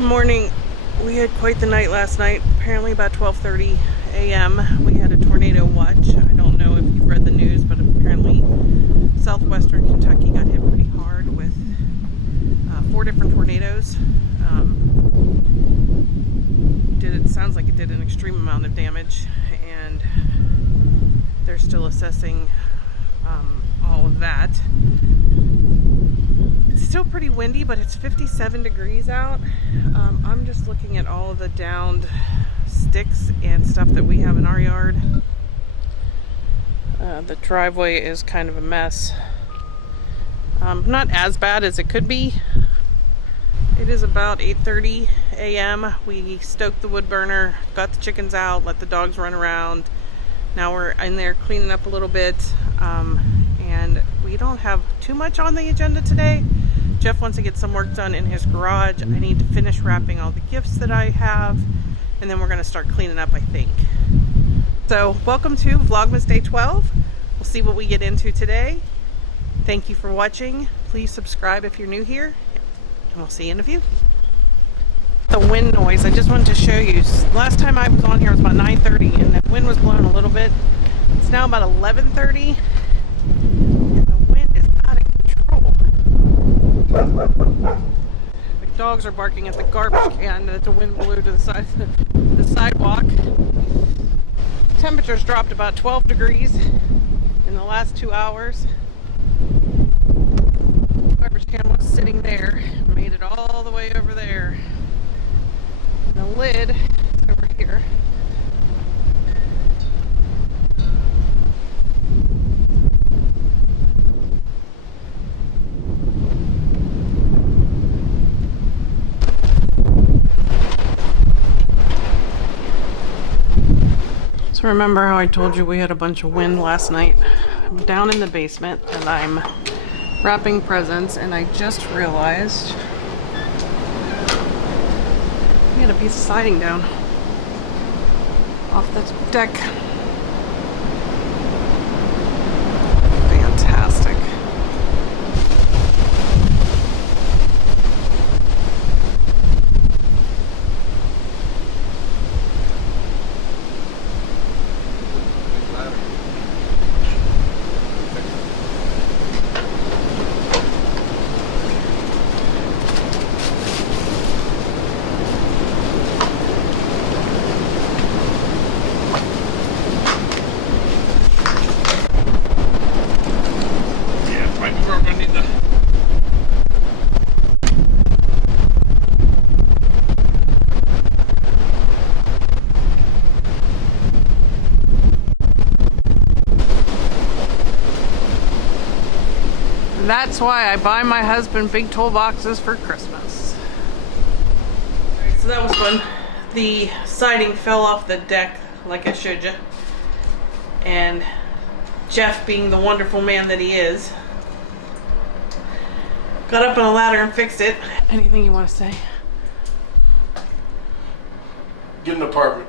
Good morning. We had quite the night last night. Apparently about 12:30 a.m. we had a tornado watch. I don't know if you've read the news, but apparently southwestern Kentucky got hit pretty hard with 4 different tornadoes. It sounds like it did an extreme amount of damage, and they're still assessing all of that. It's still pretty windy, but it's 57 degrees out. I'm just looking at all of the downed sticks and stuff that we have in our yard. The driveway is kind of a mess. Not as bad as it could be. It is about 8:30 a.m. We stoked the wood burner, got the chickens out, let the dogs run around. Now we're in there cleaning up a little bit, and we don't have too much on the agenda today. Jeff wants to get some work done in his garage. I need to finish wrapping all the gifts that I have, and then we're going to start cleaning up, I think. So welcome to Vlogmas Day 12. We'll see what we get into today. Thank you for watching. Please subscribe if you're new here, and we'll see you in a few. The wind noise, I just wanted to show you. Last time I was on here was about 9:30, and the wind was blowing a little bit. It's now about 11:30, and the wind is out of control. The dogs are barking at the garbage can that the wind blew to the side of the sidewalk. Temperatures dropped about 12 degrees in the last 2 hours. The garbage can was sitting there, made it all the way over there. And the lid is over here. So remember how I told you we had a bunch of wind last night? I'm down in the basement and I'm wrapping presents, and I just realized we had a piece of siding down off the deck. Fantastic. That's why I buy my husband big toolboxes for Christmas. So that was fun. The siding fell off the deck like I showed you. And Jeff, being the wonderful man that he is, got up on a ladder and fixed it. Anything you want to say? Get an apartment.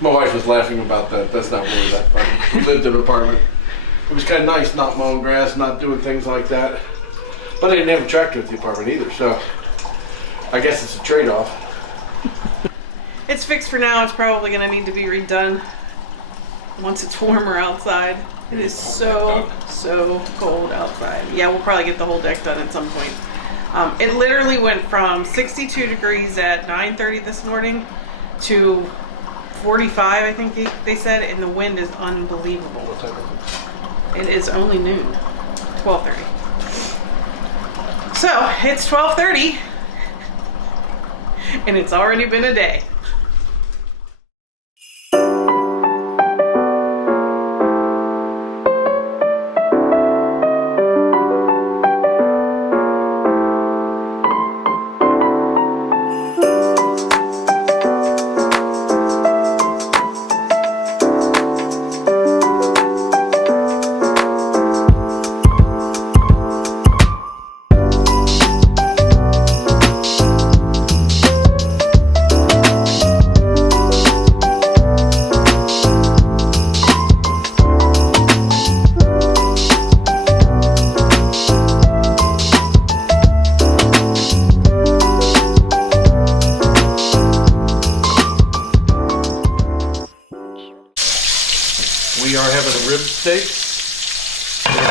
My wife was laughing about that. That's not really that funny. We lived in an apartment. It was kind of nice not mowing grass, not doing things like that. But I didn't have a tractor at the apartment either, so I guess it's a trade-off. It's fixed for now. It's probably going to need to be redone once it's warmer outside. It is so cold outside. Yeah, we'll probably get the whole deck done at some point. It literally went from 62 degrees at 9:30 this morning to 45, I think they said, and the wind is unbelievable. What time is it? It is only noon, 12:30. So it's 12:30, and it's already been a day.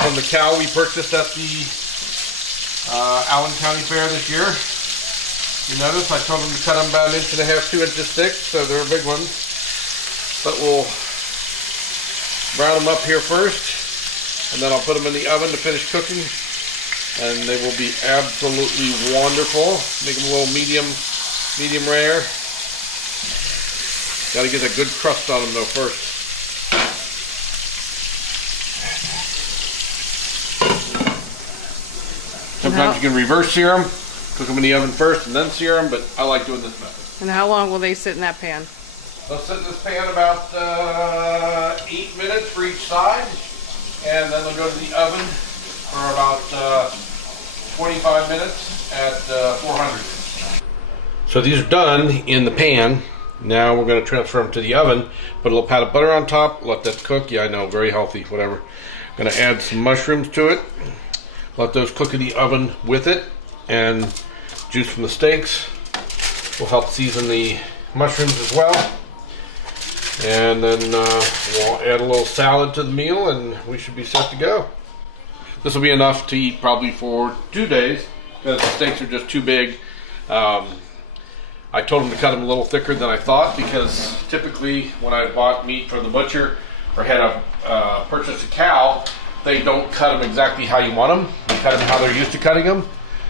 from the cow we purchased at the Allen County Fair this year. You notice I told them to cut them about 1.5 inches, 2 inches thick, so they're big ones. But we'll brown them up here first, and then I'll put them in the oven to finish cooking, and they will be absolutely wonderful. Make them a little medium rare. Got to get a good crust on them though first. Sometimes you can reverse sear them, cook them in the oven first and then sear them, but I like doing this method. And how long will they sit in that pan? They'll sit in this pan about 8 minutes for each side, and then they'll go to the oven for about 25 minutes at 400. So these are done in the pan. Now we're going to transfer them to the oven, put a little pat of butter on top, let that cook. Yeah, I know, very healthy, whatever. I'm going to add some mushrooms to it. Let those cook in the oven with it, and juice from the steaks will help season the mushrooms as well. And then we'll add a little salad to the meal, and we should be set to go. This will be enough to eat probably for 2 days, because the steaks are just too big. I told them to cut them a little thicker than I thought, because typically when I bought meat from the butcher or had purchased a cow, they don't cut them exactly how you want them. They cut them how they're used to cutting them.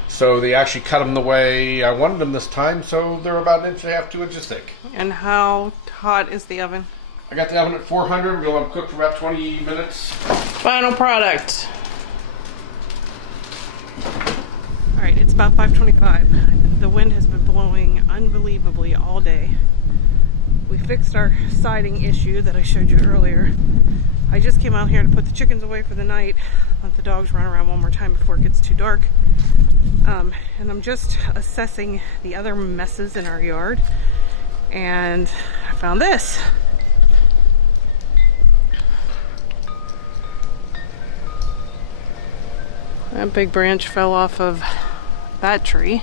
So they actually cut them the way I wanted them this time, so they're about 1.5 inches, 2 inches thick. And how hot is the oven? I got the oven at 400. We'll let them cook for about 20 minutes. Final product. All right, it's about 5:25. The wind has been blowing unbelievably all day. We fixed our siding issue that I showed you earlier. I just came out here to put the chickens away for the night, let the dogs run around one more time before it gets too dark. And I'm just assessing the other messes in our yard, and I found this. That big branch fell off of that tree.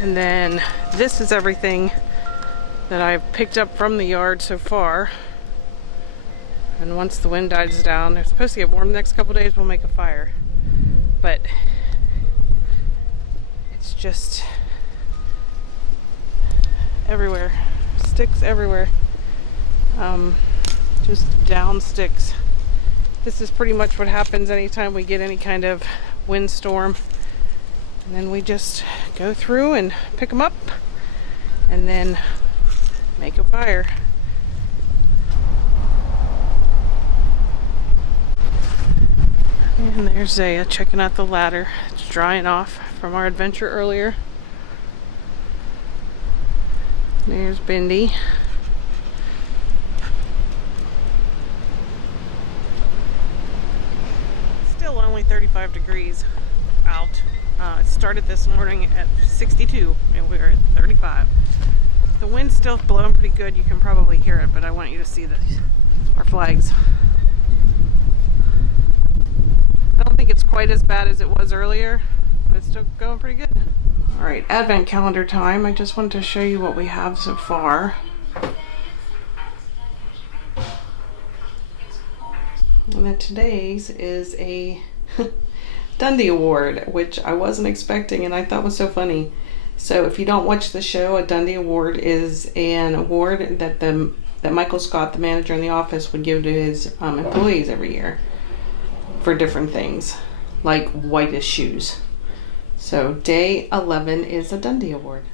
And then this is everything that I've picked up from the yard so far. And once the wind dies down, it's supposed to get warm the next couple days, we'll make a fire. But it's just everywhere. Sticks everywhere. Just down sticks. This is pretty much what happens anytime we get any kind of windstorm. And then we just go through and pick them up and then make a fire. And there's Zaya checking out the ladder. It's drying off from our adventure earlier. There's Bindi. Still only 35 degrees out. It started this morning at 62 and we're at 35. The wind's still blowing pretty good. You can probably hear it, but I want you to see our flags. I don't think it's quite as bad as it was earlier, but it's still going pretty good. All right, advent calendar time. I just wanted to show you what we have so far. And then today's is a Dundie Award, which I wasn't expecting and I thought was so funny. So if you don't watch the show, a Dundie Award is an award that Michael Scott, the manager in the office, would give to his employees every year for different things, like whitest shoes. So day 11 is a Dundie Award.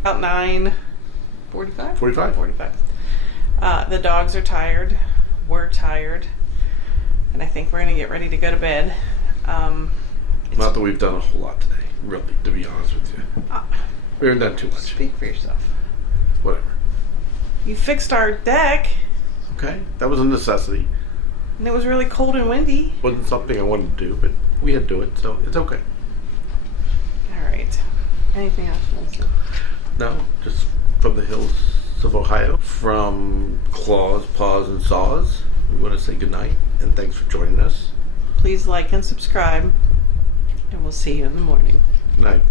About 9:45? 45. The dogs are tired. We're tired. And I think we're going to get ready to go to bed. Not that we've done a whole lot today, really, to be honest with you. We haven't done too much. Speak for yourself. Whatever. You fixed our deck. Okay, that was a necessity. And it was really cold and windy. Wasn't something I wanted to do, but we had to do it, so it's okay. All right. Anything else you want to say? No, just from the hills of Ohio, from Claws, Paws, and Saws, we want to say goodnight and thanks for joining us. Please like and subscribe, and we'll see you in the morning. Night.